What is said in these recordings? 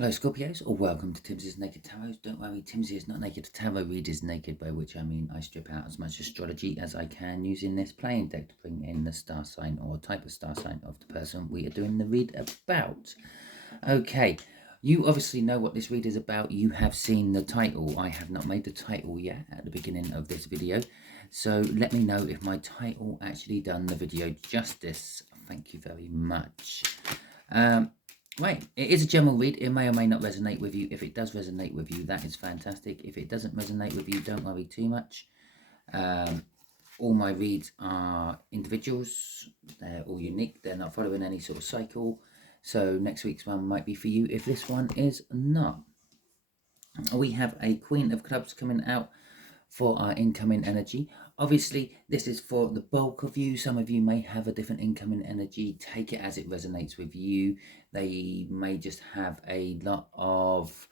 Hello Scorpios, or welcome to Timsy's Naked Tarot. Don't worry, Timsy is not naked. Tarot read is naked, by which I mean I strip out as much astrology as I can using this playing deck to bring in the star sign or type of star sign of the person we are doing the read about. Okay, you obviously know what this read is about. You have seen the title. I have not made the title yet at the beginning of this video, so let me know if my title actually done the video justice. Thank you very much. Right, it is a general read. It may or may not resonate with you. If it does resonate with you, that is fantastic. If it doesn't resonate with you, don't worry too much. All my reads are individuals. They're all unique. They're not following any sort of cycle. So next week's one might be for you if this one is not. We have a Queen of Clubs coming out for our incoming energy. Obviously, this is for the bulk of you. Some of you may have a different incoming energy. Take it as it resonates with you. They may just have a lot of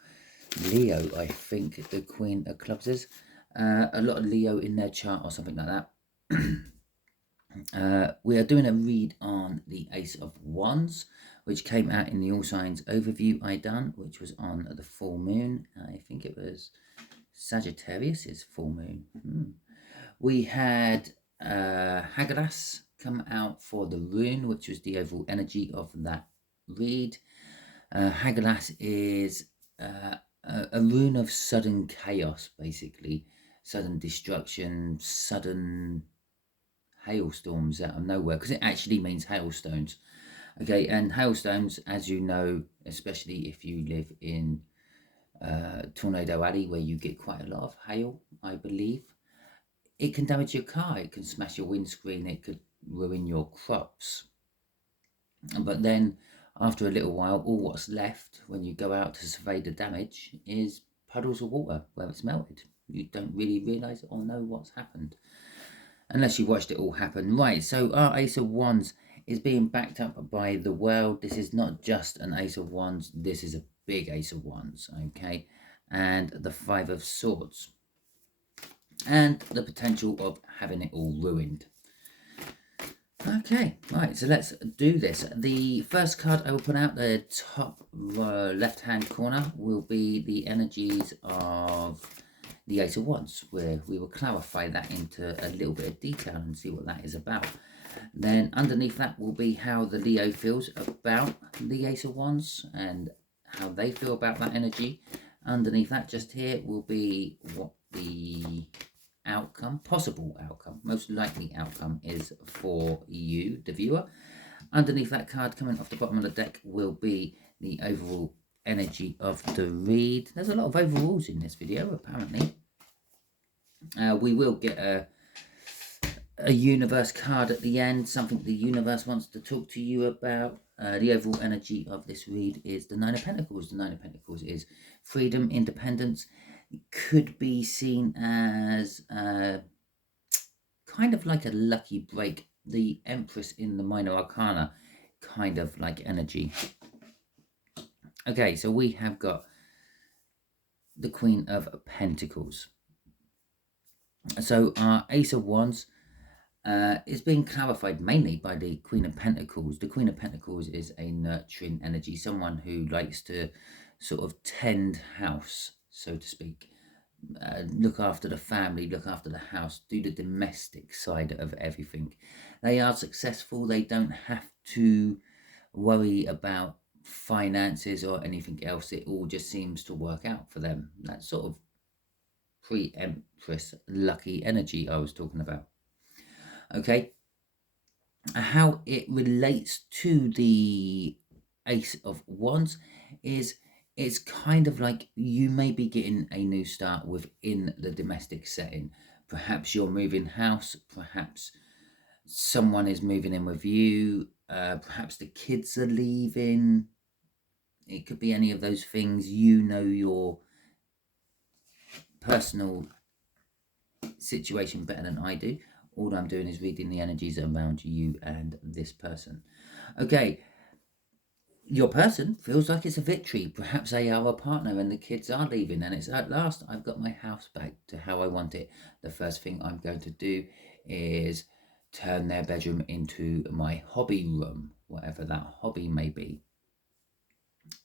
Leo, I think the Queen of Clubs is. A lot of Leo in their chart or something like that. We are doing a read on the Ace of Wands, which came out in the All Signs overview I done, which was on the full moon. I think it was Sagittarius is full moon. We had Haggadas come out for the rune, which was the overall energy of that read. Haggadas is a rune of sudden chaos, basically. Sudden destruction, sudden hailstorms out of nowhere, because it actually means hailstones. Okay, and hailstones, as you know, especially if you live in Tornado Alley, where you get quite a lot of hail, I believe, it can damage your car, it can smash your windscreen, it could ruin your crops. But then after a little while, all what's left when you go out to survey the damage is puddles of water where it's melted. You don't really realise or know what's happened unless you watched it all happen. Right, so our Ace of Wands is being backed up by the world. This is not just an Ace of Wands, this is a big Ace of Wands, okay? And the Five of Swords. And the potential of having it all ruined. Okay, right, so let's do this. The first card I will put out, the top left-hand corner, will be the energies of the Ace of Wands, where we will clarify that into a little bit of detail and see what that is about. Then underneath that will be how the Leo feels about the Ace of Wands and how they feel about that energy. Underneath that, just here, will be what the outcome, possible outcome, most likely outcome is for you, the viewer. Underneath that card coming off the bottom of the deck will be the overall energy of the read. There's a lot of overalls in this video, apparently. We will get a universe card at the end, something the universe wants to talk to you about. The overall energy of this read is the Nine of Pentacles. The Nine of Pentacles is freedom, independence. It could be seen as kind of like a lucky break. The Empress in the Minor Arcana, kind of like energy. Okay, so we have got the Queen of Pentacles. So our Ace of Wands is being clarified mainly by the Queen of Pentacles. The Queen of Pentacles is a nurturing energy, someone who likes to sort of tend house, so to speak. Look after the family, look after the house, do the domestic side of everything. They are successful. They don't have to worry about finances or anything else. It all just seems to work out for them. That sort of pre-Empress lucky energy I was talking about. Okay, how it relates to the Ace of Wands is it's kind of like you may be getting a new start within the domestic setting. Perhaps you're moving house, perhaps someone is moving in with you, perhaps the kids are leaving. It could be any of those things. You know your personal situation better than I do. All I'm doing is reading the energies around you and this person. Okay, your person feels like it's a victory. Perhaps they are a partner and the kids are leaving and it's at last I've got my house back to how I want it. The first thing I'm going to do is turn their bedroom into my hobby room, whatever that hobby may be.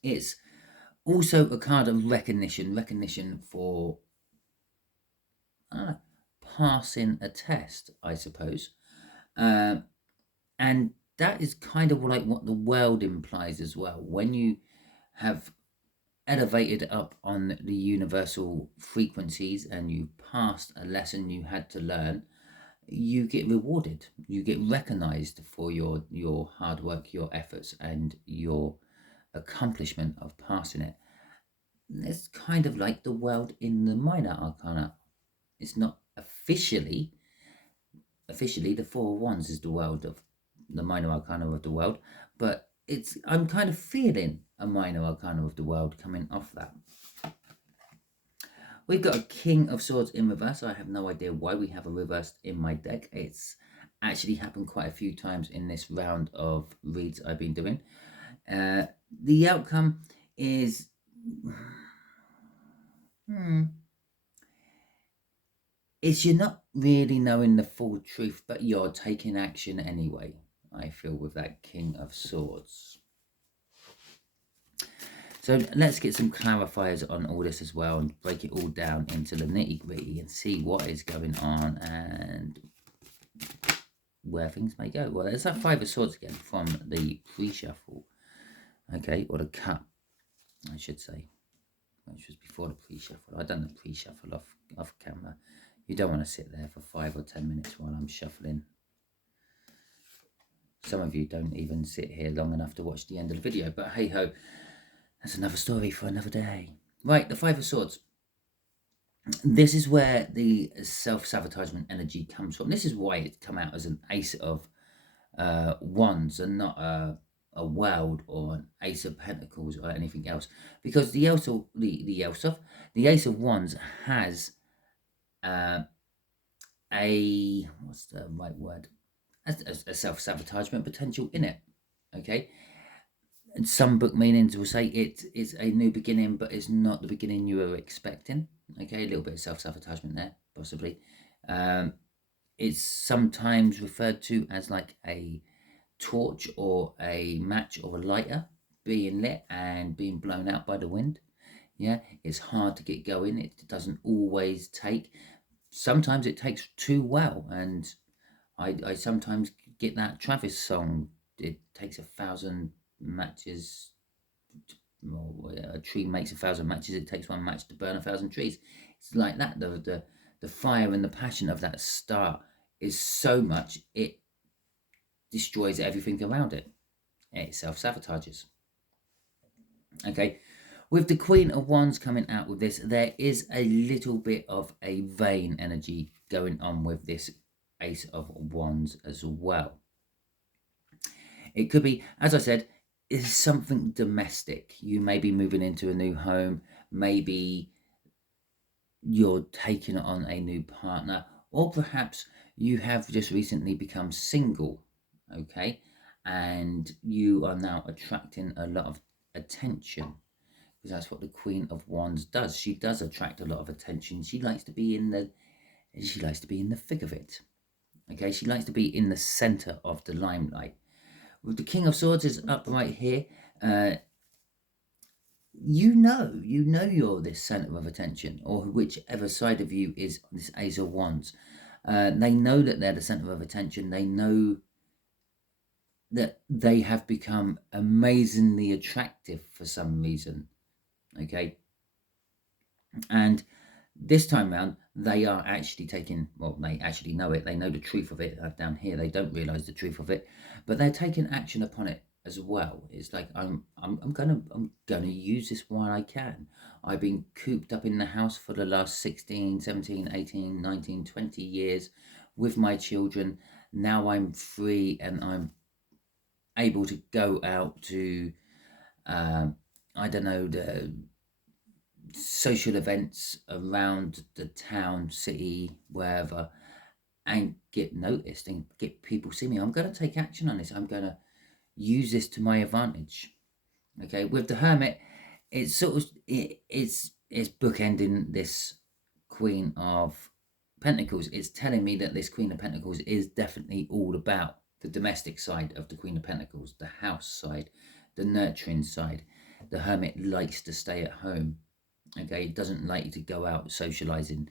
It's Also a card of recognition for passing a test, I suppose. And that is kind of like what the world implies as well. When you have elevated up on the universal frequencies and you passed a lesson you had to learn, you get rewarded. You get recognized for your hard work, your efforts, and your accomplishment of passing it. It's kind of like the world in the minor arcana. It's not officially the Four of Wands is the world of the minor arcana of the world, but I'm kind of feeling a minor arcana of the world coming off that. We've got a King of Swords in reverse. I have no idea why we have a reversed in my deck. It's actually happened quite a few times in this round of reads I've been doing. The outcome is is you're not really knowing the full truth, but you're taking action anyway, I feel, with that King of Swords. So let's get some clarifiers on all this as well and break it all down into the nitty-gritty and see what is going on and where things may go. Well, there's that Five of Swords again from the pre-shuffle. Okay, or the cut, I should say, which was before the pre-shuffle. I've done the pre-shuffle off camera. You don't want to sit there for 5 or 10 minutes while I'm shuffling. Some of you don't even sit here long enough to watch the end of the video, but hey ho, that's another story for another day. Right, the Five of Swords. This is where the self-sabotagement energy comes from. This is why it's come out as an Ace of Wands and not a World or an Ace of Pentacles or anything else. Because the Ace of Wands has what's the right word? A self-sabotagement potential in it. Okay. And some book meanings will say it's a new beginning, but it's not the beginning you were expecting. Okay, a little bit of self-sabotagement there, possibly. It's sometimes referred to as like a torch or a match or a lighter being lit and being blown out by the wind. Yeah, it's hard to get going. It doesn't always take. Sometimes it takes too well, and I sometimes get that Travis song. It takes 1,000 matches. A tree makes 1,000 matches. It takes one match to burn 1,000 trees. It's like that. The fire and the passion of that start is so much it destroys everything around it. It self-sabotages. Okay. With the Queen of Wands coming out with this, there is a little bit of a vain energy going on with this Ace of Wands as well. It could be, as I said, is something domestic. You may be moving into a new home. Maybe you're taking on a new partner, or perhaps you have just recently become single, okay? And you are now attracting a lot of attention. Because that's what the Queen of Wands does. She does attract a lot of attention. She likes to be in the thick of it. Okay, she likes to be in the center of the limelight. With the King of Swords is up right here. You know you're this center of attention, or whichever side of you is this Ace of Wands. They know that they're the center of attention. They know that they have become amazingly attractive for some reason. Okay, and this time round they are actually taking, well, they actually know it, they know the truth of it. Down here they don't realize the truth of it, but they're taking action upon it as well. It's like I'm gonna use this while I can. I've been cooped up in the house for the last 16, 17, 18, 19, 20 years with my children. Now I'm free and I'm able to go out to I don't know, the social events around the town, city, wherever, and get noticed and get people see me. I'm going to take action on this. I'm going to use this to my advantage. Okay, with the Hermit, it's sort of it's bookending this Queen of Pentacles. It's telling me that this Queen of Pentacles is definitely all about the domestic side of the Queen of Pentacles, the house side, the nurturing side, the Hermit likes to stay at home. Okay, doesn't like to go out socializing.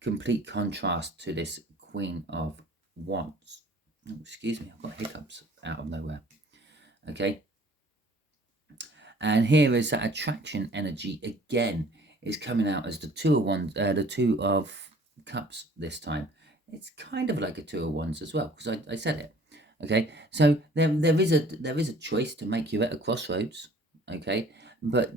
Complete contrast to this Queen of Wands. Oh, excuse me, I've got hiccups out of nowhere. Okay, and here is that attraction energy again is coming out as the Two of Wands, the Two of Cups this time. It's kind of like a Two of Wands as well, because I said it. Okay, so there is a choice to make you at a crossroads. Okay, but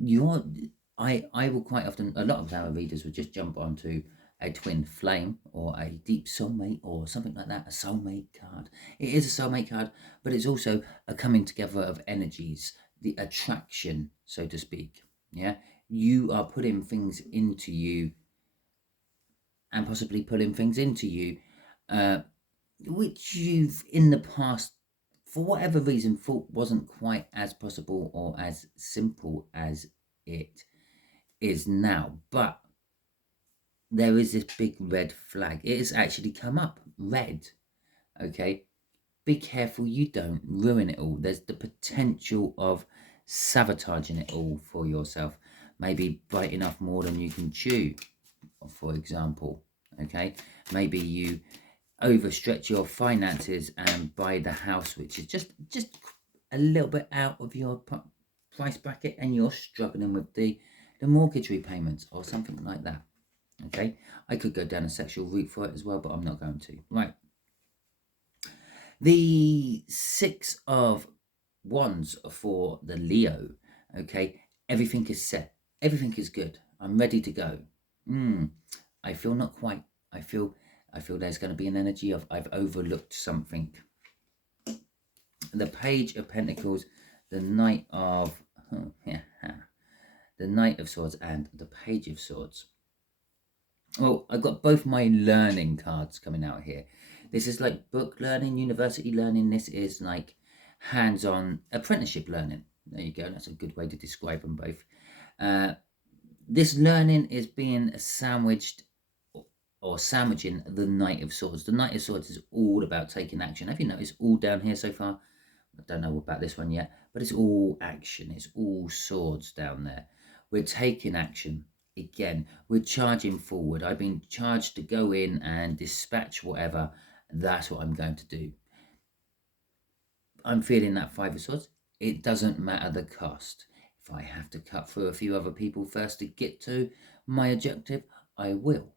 I will quite often, a lot of our readers would just jump onto a twin flame or a deep soulmate or something like that, a soulmate card. It is a soulmate card, but it's also a coming together of energies, the attraction, so to speak. Yeah, you are putting things into you and possibly pulling things into you, which you've in the past, for whatever reason, thought wasn't quite as possible or as simple as it is now. But there is this big red flag. It has actually come up red. Okay, be careful you don't ruin it all. There's the potential of sabotaging it all for yourself. Maybe biting off more than you can chew, for example. Okay, maybe you overstretch your finances and buy the house which is just a little bit out of your price bracket, and you're struggling with the mortgage repayments or something like that. Okay, I could go down a sexual route for it as well, but I'm not going to. Right, the Six of Wands for the Leo. Okay, everything is set, everything is good, I'm ready to go. I feel not quite. I feel there's going to be an energy of I've overlooked something. The Page of Pentacles, the Knight of the Knight of Swords, and the Page of Swords. Well, I've got both my learning cards coming out here. This is like book learning, university learning. This is like hands-on apprenticeship learning. There you go. That's a good way to describe them both. This learning is being sandwiched or sandwiching the Knight of Swords. The Knight of Swords is all about taking action. Have you noticed all down here so far? I don't know about this one yet, but it's all action. It's all swords down there. We're taking action. Again, we're charging forward. I've been charged to go in and dispatch whatever. That's what I'm going to do. I'm feeling that Five of Swords. It doesn't matter the cost. If I have to cut through a few other people first to get to my objective, I will.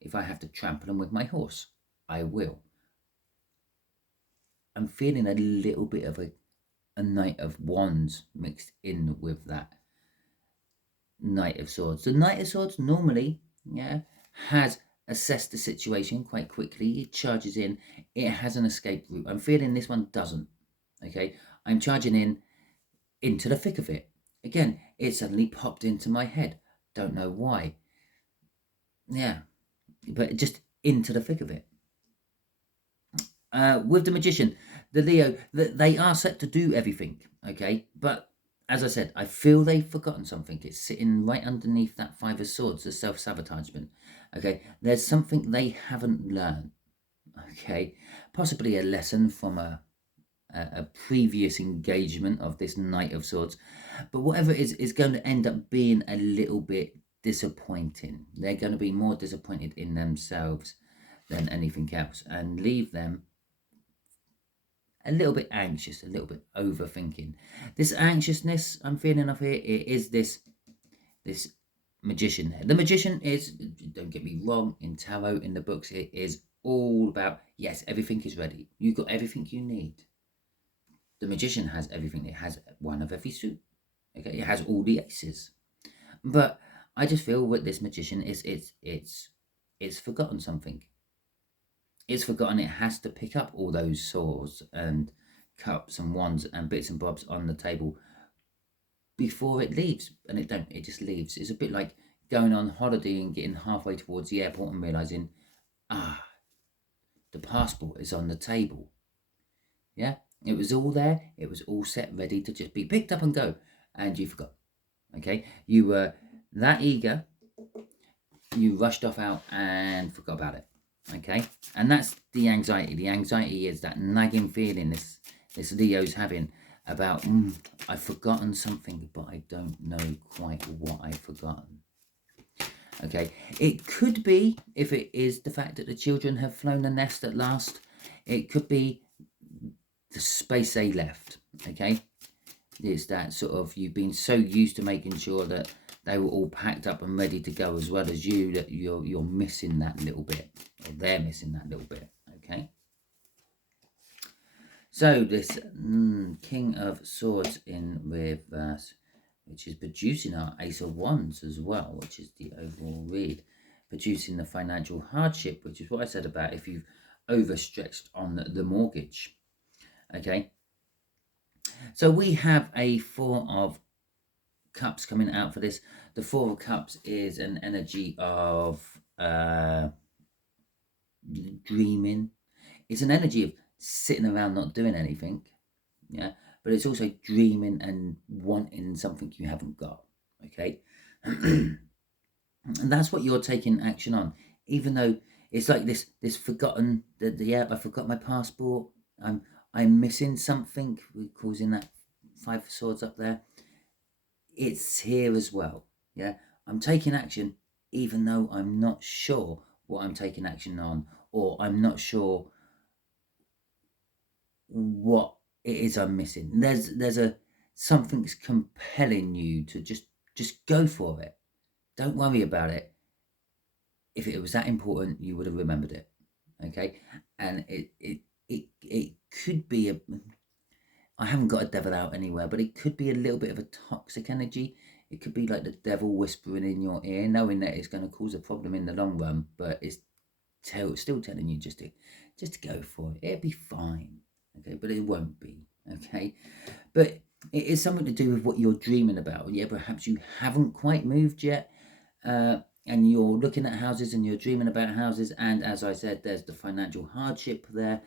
If I have to trample them with my horse, I will. I'm feeling a little bit of a Knight of Wands mixed in with that Knight of Swords. The Knight of Swords normally, has assessed the situation quite quickly. It charges in. It has an escape route. I'm feeling this one doesn't. Okay, I'm charging into the thick of it. Again, it suddenly popped into my head. Don't know why. Yeah, but just into the thick of it. With the Magician, the Leo, they are set to do everything, okay? But as I said, I feel they've forgotten something. It's sitting right underneath that Five of Swords, the self-sabotagement, okay? There's something they haven't learned, okay? Possibly a lesson from a previous engagement of this Knight of Swords. But whatever it is going to end up being a little bit disappointing. They're going to be more disappointed in themselves than anything else, and leave them a little bit anxious, a little bit overthinking. This anxiousness I'm feeling off here, it is this Magician. The Magician is, don't get me wrong, in tarot, in the books, it is all about, yes, everything is ready. You've got everything you need. The Magician has everything. It has one of every suit. Okay, it has all the aces. But I just feel with this Magician it's forgotten something. It's forgotten it has to pick up all those swords and cups and wands and bits and bobs on the table before it leaves. And it just leaves. It's a bit like going on holiday and getting halfway towards the airport and realising, the passport is on the table. Yeah, it was all there. It was all set, ready to just be picked up and go. And you forgot. Okay, you were that eager. You rushed off out and forgot about it. Okay, and that's the anxiety. The anxiety is that nagging feeling this Leo's having. about, I've forgotten something, but I don't know quite what I've forgotten. Okay, it could be, if it is the fact that the children have flown the nest at last, it could be the space they left. Okay, it's that sort of, you've been so used to making sure that they were all packed up and ready to go, as well as you, that you're missing that little bit, or they're missing that little bit. Okay, so this King of Swords in reverse, which is producing our Ace of Wands as well, which is the overall read, producing the financial hardship, which is what I said about if you've overstretched on the mortgage. Okay, so we have a Four of Cups coming out for this. The Four of Cups is an energy of dreaming. It's an energy of sitting around not doing anything, yeah, but it's also dreaming and wanting something you haven't got. Okay. And that's what you're taking action on, even though it's like this forgotten, yeah, I forgot my passport, I'm missing something, causing that Five of Swords up there. It's here as well. Yeah, I'm taking action even though I'm not sure what I'm taking action on, or I'm not sure what it is I'm missing. There's something's compelling you to just go for it. Don't worry about it. If it was that important, you would have remembered it. Okay, and it could be a, I haven't got a devil out anywhere, but it could be a little bit of a toxic energy. It could be like the devil whispering in your ear, knowing that it's going to cause a problem in the long run, but it's still telling you just to go for it. It'll be fine. Okay, but it won't be. Okay, but it is something to do with what you're dreaming about. Yeah, perhaps you haven't quite moved yet, and you're looking at houses and you're dreaming about houses. And as I said, there's the financial hardship there.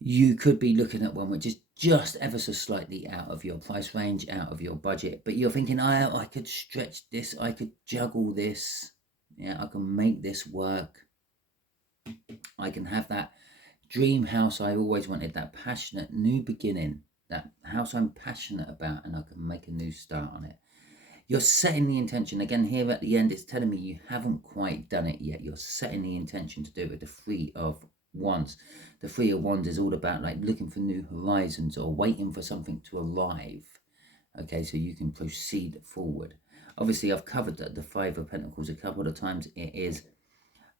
You could be looking at one which is just ever so slightly out of your price range, out of your budget, but you're thinking, I could stretch this, I could juggle this, yeah, I can make this work. I can have that dream house I always wanted, that passionate new beginning, that house I'm passionate about, and I can make a new start on it. You're setting the intention. Again, here at the end, it's telling me you haven't quite done it yet. You're setting the intention to do it with the Three of Wands. The Three of Wands is all about like looking for new horizons or waiting for something to arrive. Okay, so you can proceed forward. Obviously, I've covered the Five of Pentacles a couple of times. It is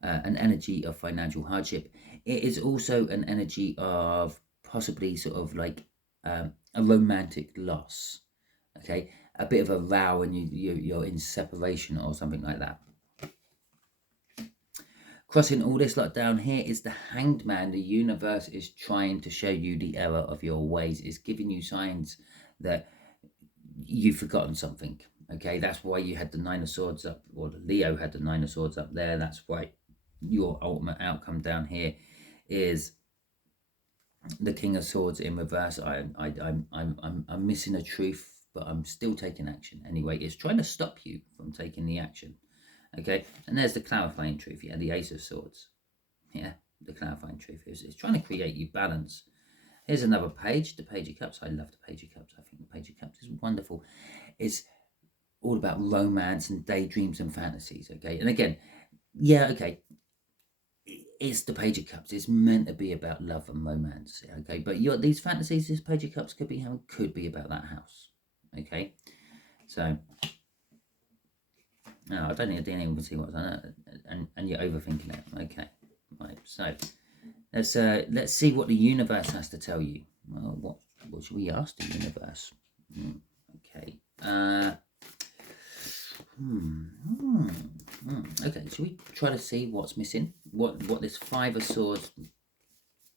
an energy of financial hardship. It is also an energy of possibly sort of like a romantic loss. Okay, a bit of a row and you're in separation or something like that. Crossing all this lot down here is the Hanged Man. The universe is trying to show you the error of your ways. It's giving you signs that you've forgotten something. Okay, that's why you had the Nine of Swords up, or Leo had the Nine of Swords up there. That's why your ultimate outcome down here is the King of Swords in reverse. I'm missing a truth, but I'm still taking action. Anyway, it's trying to stop you from taking the action. Okay, and there's the clarifying truth. Yeah, the Ace of Swords. Yeah, the clarifying truth is it's trying to create you balance. Here's another page, the Page of Cups. I love the Page of Cups. I think the Page of Cups is wonderful. It's all about romance and daydreams and fantasies. Okay, and again, yeah, okay, it's the Page of Cups. It's meant to be about love and romance. Okay, but these fantasies, this Page of Cups could be about that house. Okay, so. No, I don't think I didn't even see what's on it, and you're overthinking it. Okay, right. So let's see what the universe has to tell you. Well, what should we ask the universe? Okay. Okay. Should we try to see what's missing? What this Five of Swords,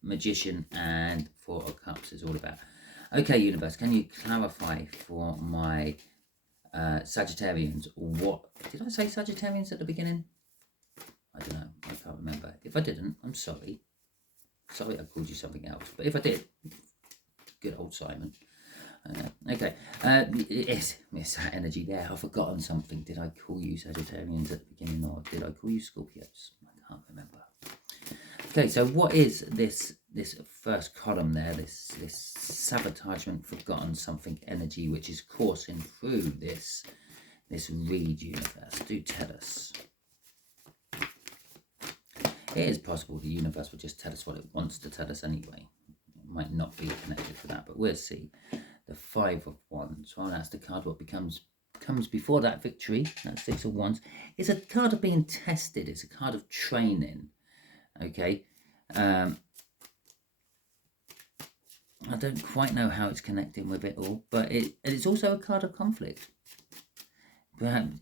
Magician, and Four of Cups is all about? Okay, universe. Can you clarify for my Sagittarians? What did I say, Sagittarians at the beginning? I don't know, I can't remember. If I didn't, I'm sorry. I called you something else, but if I did, good old Simon. Okay, it's that energy there. I've forgotten something. Did I call you Sagittarians at the beginning, or did I call you Scorpios? I can't remember. Okay, so what is this this first column there, this sabotagement, forgotten something energy, which is coursing through this read universe. Do tell us. It is possible the universe will just tell us what it wants to tell us anyway. It might not be connected to that, but we'll see. The Five of Wands. Well, that's the card what comes before that victory. That Six of Wands. It's a card of being tested. It's a card of training. Okay. I don't quite know how it's connecting with it all, but it's also a card of conflict. Perhaps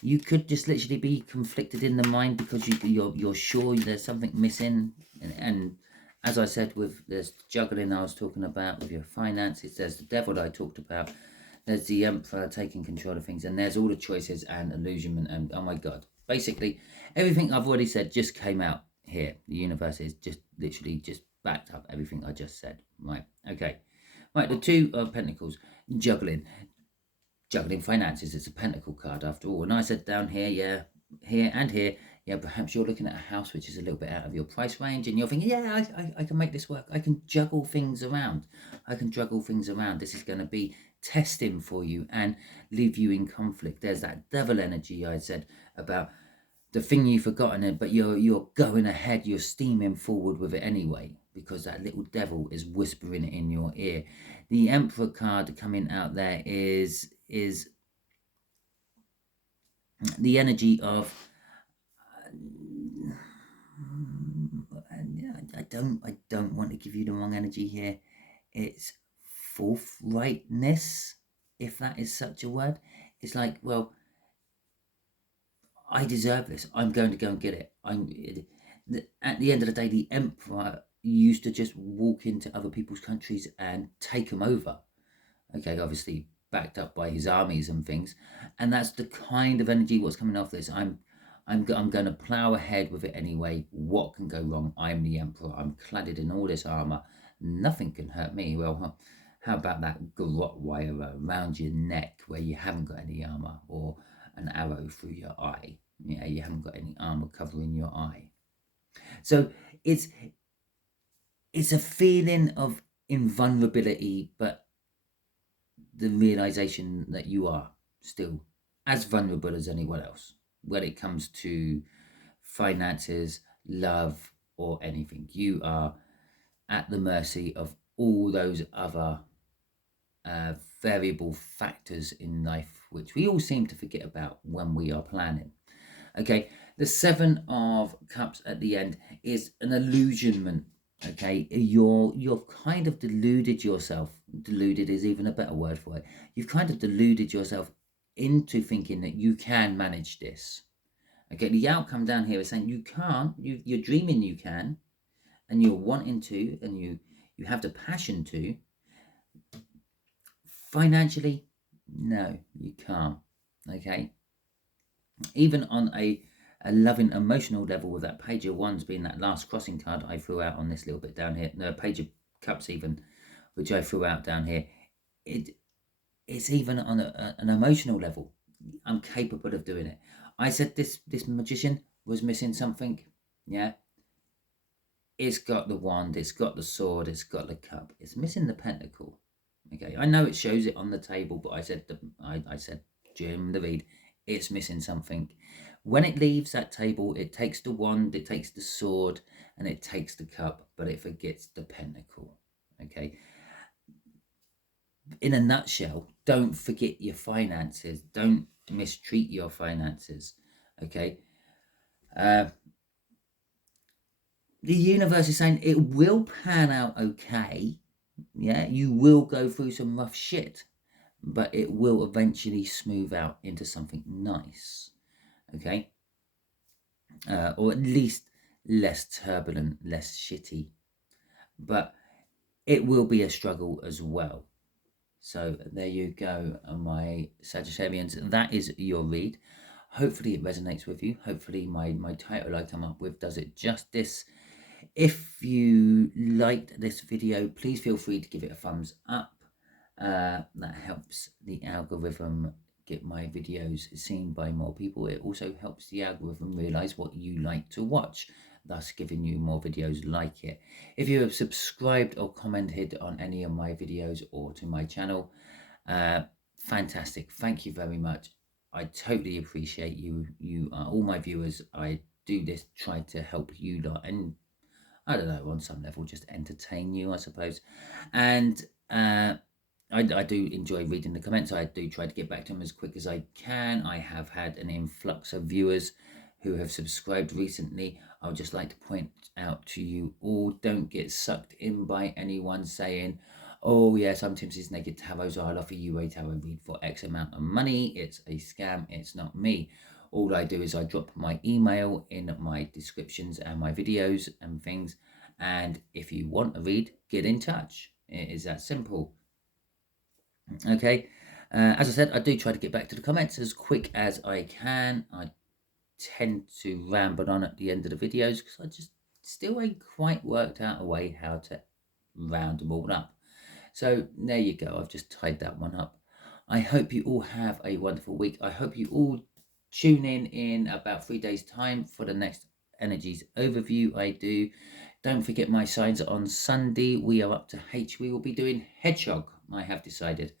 you could just literally be conflicted in the mind because you're sure there's something missing, and as I said, with this juggling I was talking about with your finances, there's the devil that I talked about, there's the Emperor taking control of things, and there's all the choices and illusionment, and oh my god, basically everything I've already said just came out here. The universe is just literally just backed up everything I just said. Right, okay. Right, the Two of Pentacles, juggling finances. It's a pentacle card after all. And I said down here, yeah, here and here, yeah, perhaps you're looking at a house which is a little bit out of your price range, and you're thinking, yeah, I can make this work. I can juggle things around. This is going to be testing for you and leave you in conflict. There's that devil energy I said about the thing you've forgotten it, but you're going ahead, you're steaming forward with it anyway, because that little devil is whispering it in your ear. The Emperor card coming out there is the energy of I don't want to give you the wrong energy here. It's forthrightness, if that is such a word. It's like, well, I deserve this. I'm going to go and get it. At the end of the day, the Emperor used to just walk into other people's countries and take them over. Okay, obviously backed up by his armies and things, and that's the kind of energy what's coming off this. I'm going to plow ahead with it anyway. What can go wrong? I'm the Emperor. I'm cladded in all this armor. Nothing can hurt me. Well, how about that garrote wire around your neck where you haven't got any armor, or an arrow through your eye? Yeah, you haven't got any armor covering your eye. So it's a feeling of invulnerability, but the realization that you are still as vulnerable as anyone else when it comes to finances, love, or anything. You are at the mercy of all those other variable factors in life, which we all seem to forget about when we are planning. Okay, the Seven of Cups at the end is an illusionment. Okay, you've kind of deluded yourself. Deluded is even a better word for it. You've kind of deluded yourself into thinking that you can manage this. Okay, the outcome down here is saying you can't. You're dreaming you can, and you're wanting to, and you have the passion to. Financially, no, you can't. Okay, even on a loving emotional level, with that Page of Wands being that last crossing card I threw out on this little bit down here, no, Page of Cups even, which I threw out down here, it's even on an emotional level. I'm capable of doing it. I said this magician was missing something. Yeah, it's got the wand, it's got the sword, it's got the cup, it's missing the pentacle. Okay, I know it shows it on the table, but I said during the read, it's missing something. When it leaves that table, it takes the wand, it takes the sword, and it takes the cup, but it forgets the pentacle. Okay. In a nutshell, don't forget your finances. Don't mistreat your finances. Okay. The universe is saying it will pan out okay. Yeah, you will go through some rough shit, but it will eventually smooth out into something nice. Okay. Or at least less turbulent, less shitty. But it will be a struggle as well. So there you go, my Sagittarians. That is your read. Hopefully it resonates with you. Hopefully my title I come up with does it justice. If you liked this video, please feel free to give it a thumbs up. That helps the algorithm get my videos seen by more people. It also helps the algorithm realize what you like to watch. thus giving you more videos like it. If you have subscribed or commented on any of my videos or to my channel, fantastic. Thank you very much. I totally appreciate you. You are all my viewers. I do this, try to help you lot, and I don't know, on some level, just entertain you, I suppose. And I do enjoy reading the comments. I do try to get back to them as quick as I can. I have had an influx of viewers who have subscribed recently. I would just like to point out to you all, don't get sucked in by anyone saying, oh yes, I'm Timsy's Naked Tarot, so I'll offer you a tarot read for X amount of money. It's a scam. It's not me. All I do is I drop my email in my descriptions and my videos and things. And if you want a read, get in touch. It is that simple. Okay. As I said, I do try to get back to the comments as quick as I can. I tend to ramble on at the end of the videos because I just still ain't quite worked out a way how to round them all up. So there you go. I've just tied that one up. I hope you all have a wonderful week. I hope you all tune in about 3 days' time for the next energies overview I do. Don't forget my signs on Sunday. We are up to H. We will be doing hedgehog. I have decided.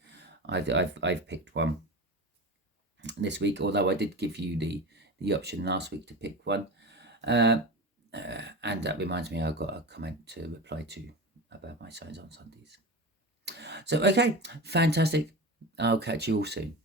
I've picked one this week, although I did give you the option last week to pick one. And that reminds me, I've got a comment to reply to about my signs on Sundays. So, okay, fantastic. I'll catch you all soon.